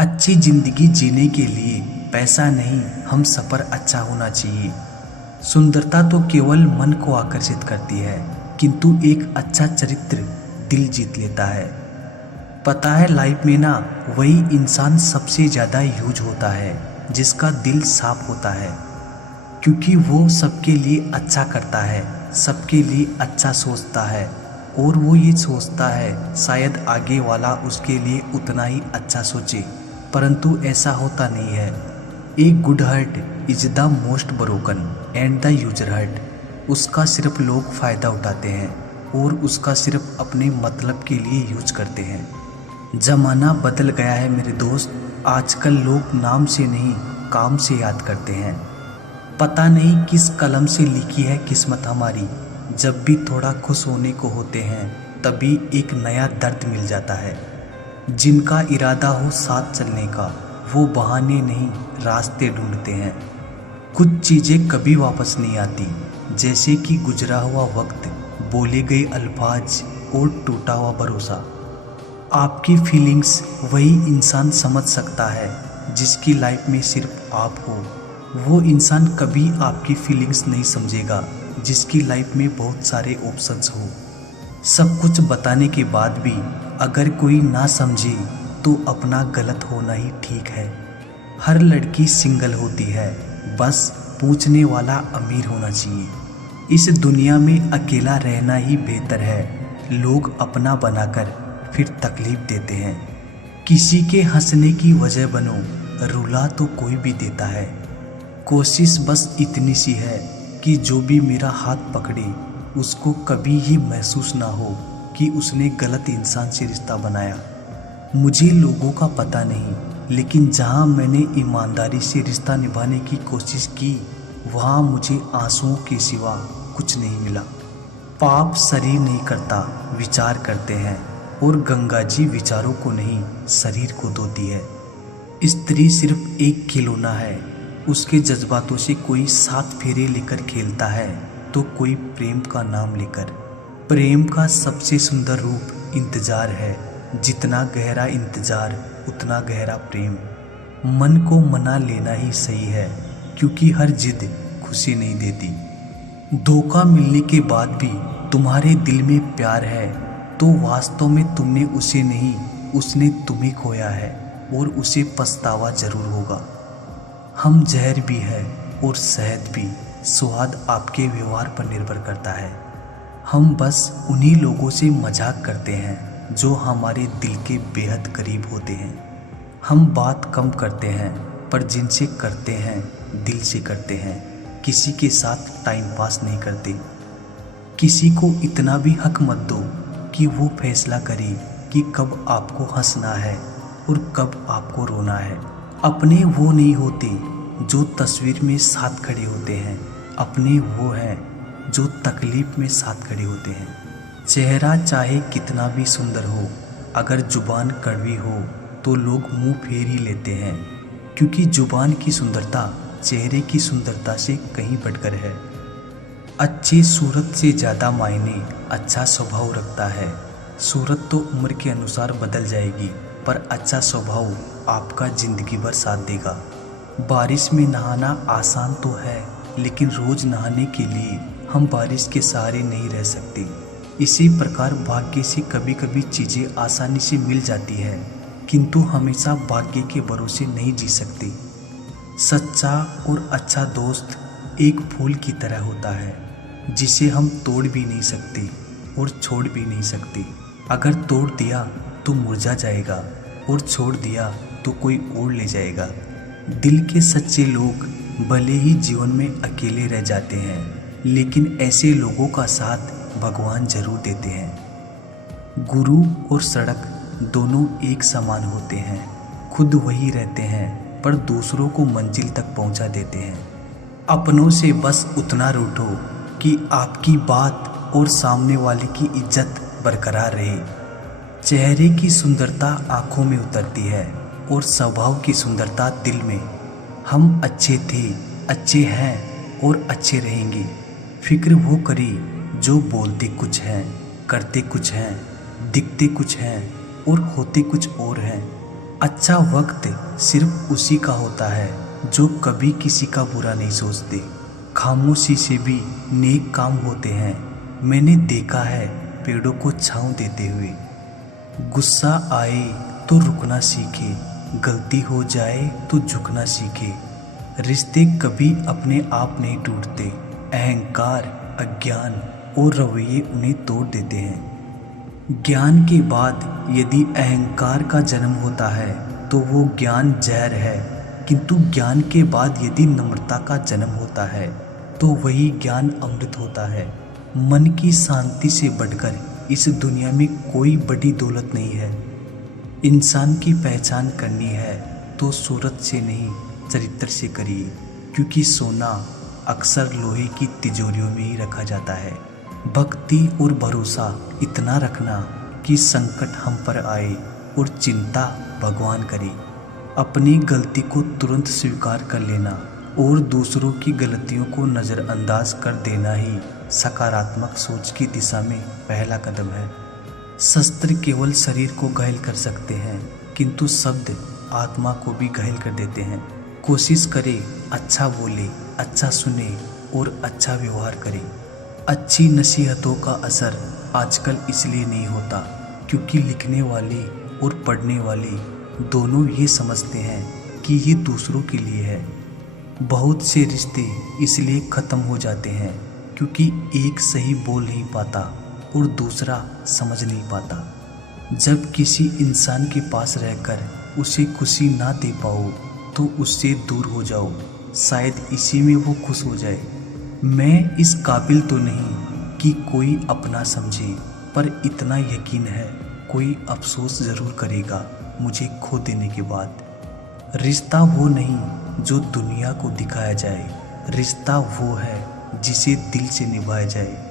अच्छी जिंदगी जीने के लिए पैसा नहीं, हम सफ़र अच्छा होना चाहिए। सुंदरता तो केवल मन को आकर्षित करती है, किंतु एक अच्छा चरित्र दिल जीत लेता है। पता है, लाइफ में ना वही इंसान सबसे ज़्यादा यूज होता है जिसका दिल साफ होता है, क्योंकि वो सबके लिए अच्छा करता है, सबके लिए अच्छा सोचता है और वो ये सोचता है शायद आगे वाला उसके लिए उतना ही अच्छा सोचे, परंतु ऐसा होता नहीं है। एक good heart is the most broken and the user heart. उसका सिर्फ लोग फ़ायदा उठाते हैं और उसका सिर्फ अपने मतलब के लिए यूज करते हैं। ज़माना बदल गया है मेरे दोस्त, आजकल लोग नाम से नहीं काम से याद करते हैं। पता नहीं किस कलम से लिखी है किस्मत हमारी, जब भी थोड़ा खुश होने को होते हैं तभी एक नया दर्द मिल जाता है। जिनका इरादा हो साथ चलने का वो बहाने नहीं रास्ते ढूंढते हैं। कुछ चीज़ें कभी वापस नहीं आती, जैसे कि गुजरा हुआ वक्त, बोले गए अल्फाज और टूटा हुआ भरोसा। आपकी फीलिंग्स वही इंसान समझ सकता है जिसकी लाइफ में सिर्फ आप हो। वो इंसान कभी आपकी फीलिंग्स नहीं समझेगा जिसकी लाइफ में बहुत सारे ऑप्शंस हो। सब कुछ बताने के बाद भी अगर कोई ना समझे तो अपना गलत होना ही ठीक है। हर लड़की सिंगल होती है, बस पूछने वाला अमीर होना चाहिए। इस दुनिया में अकेला रहना ही बेहतर है। लोग अपना बनाकर फिर तकलीफ देते हैं। किसी के हंसने की वजह बनो, रुला तो कोई भी देता है। कोशिश बस इतनी सी है कि जो भी मेरा हाथ पकड़े उसको कभी ये महसूस ना हो कि उसने गलत इंसान से रिश्ता बनाया। मुझे लोगों का पता नहीं, लेकिन जहाँ मैंने ईमानदारी से रिश्ता निभाने की कोशिश की वहाँ मुझे आंसुओं के सिवा कुछ नहीं मिला। पाप शरीर नहीं करता, विचार करते हैं, और गंगा जी विचारों को नहीं शरीर को धोती है। स्त्री सिर्फ एक खिलौना है, उसके जज्बातों से कोई 7 फेरे लेकर खेलता है तो कोई प्रेम का नाम लेकर। प्रेम का सबसे सुंदर रूप इंतजार है, जितना गहरा इंतजार उतना गहरा प्रेम। मन को मना लेना ही सही है, क्योंकि हर जिद खुशी नहीं देती। धोखा मिलने के बाद भी तुम्हारे दिल में प्यार है तो वास्तव में तुमने उसे नहीं, उसने तुम्हें खोया है और उसे पछतावा जरूर होगा। हम जहर भी है और शहद भी, स्वाद आपके व्यवहार पर निर्भर करता है। हम बस उन्हीं लोगों से मजाक करते हैं जो हमारे दिल के बेहद करीब होते हैं। हम बात कम करते हैं, पर जिनसे करते हैं दिल से करते हैं। किसी के साथ टाइम पास नहीं करते। किसी को इतना भी हक मत दो कि वो फैसला करे कि कब आपको हंसना है और कब आपको रोना है। अपने वो नहीं होते जो तस्वीर में साथ खड़े होते हैं, अपने वो हैं जो तकलीफ में साथ खड़े होते हैं। चेहरा चाहे कितना भी सुंदर हो, अगर जुबान कड़वी हो तो लोग मुंह फेर ही लेते हैं, क्योंकि जुबान की सुंदरता चेहरे की सुंदरता से कहीं बढ़कर है। अच्छी सूरत से ज़्यादा मायने अच्छा स्वभाव रखता है। सूरत तो उम्र के अनुसार बदल जाएगी, पर अच्छा स्वभाव आपका ज़िंदगी भर साथ देगा। बारिश में नहाना आसान तो है, लेकिन रोज़ नहाने के लिए हम बारिश के सहारे नहीं रह सकते। इसी प्रकार भाग्य से कभी कभी चीज़ें आसानी से मिल जाती है, किंतु हमेशा भाग्य के भरोसे नहीं जी सकते। सच्चा और अच्छा दोस्त एक फूल की तरह होता है, जिसे हम तोड़ भी नहीं सकते और छोड़ भी नहीं सकते। अगर तोड़ दिया तो मुरझा जाएगा और छोड़ दिया तो कोई और ले जाएगा। दिल के सच्चे लोग भले ही जीवन में अकेले रह जाते हैं, लेकिन ऐसे लोगों का साथ भगवान जरूर देते हैं। गुरु और सड़क दोनों एक समान होते हैं। खुद वही रहते हैं, पर दूसरों को मंजिल तक पहुंचा देते हैं। अपनों से बस उतना रूठो कि आपकी बात और सामने वाले की इज्जत बरकरार रहे। चेहरे की सुंदरता आंखों में उतरती है और स्वभाव की सुंदरता दिल में। हम अच्छे थे, अच्छे हैं और अच्छे रहेंगे। फिक्र वो करें जो बोलते कुछ हैं, करते कुछ हैं, दिखते कुछ हैं और होते कुछ और हैं। अच्छा वक्त सिर्फ उसी का होता है जो कभी किसी का बुरा नहीं सोचते। खामोशी से भी नेक काम होते हैं। मैंने देखा है पेड़ों को छांव देते हुए। गुस्सा आए तो रुकना सीखे, गलती हो जाए तो झुकना सीखे। रिश्ते कभी अपने आप नहीं टूटते। अहंकार, अज्ञान और रवैये उन्हें तोड़ देते हैं। ज्ञान के बाद यदि अहंकार का जन्म होता है तो वो ज्ञान जहर है, किंतु ज्ञान के बाद यदि नम्रता का जन्म होता है तो वही ज्ञान अमृत होता है। मन की शांति से बढ़कर इस दुनिया में कोई बड़ी दौलत नहीं है। इंसान की पहचान करनी है तो सूरत से नहीं, चरित्र से करिए, क्योंकि सोना अक्सर लोहे की तिजोरियों में ही रखा जाता है। भक्ति और भरोसा इतना रखना कि संकट हम पर आए और चिंता भगवान करे। अपनी गलती को तुरंत स्वीकार कर लेना और दूसरों की गलतियों को नज़रअंदाज कर देना ही सकारात्मक सोच की दिशा में पहला कदम है। शस्त्र केवल शरीर को घायल कर सकते हैं, किंतु शब्द आत्मा को भी घायल कर देते हैं। कोशिश करें अच्छा बोले, अच्छा सुने और अच्छा व्यवहार करें। अच्छी नसीहतों का असर आजकल इसलिए नहीं होता क्योंकि लिखने वाले और पढ़ने वाले दोनों ये समझते हैं कि ये दूसरों के लिए है। बहुत से रिश्ते इसलिए ख़त्म हो जाते हैं क्योंकि एक सही बोल नहीं पाता और दूसरा समझ नहीं पाता। जब किसी इंसान के पास रहकर उसे खुशी ना दे पाओ तो उससे दूर हो जाओ, शायद इसी में वो खुश हो जाए। मैं इस काबिल तो नहीं कि कोई अपना समझे, पर इतना यकीन है कोई अफसोस ज़रूर करेगा मुझे खो देने के बाद। रिश्ता वो नहीं जो दुनिया को दिखाया जाए, रिश्ता वो है जिसे दिल से निभाया जाए।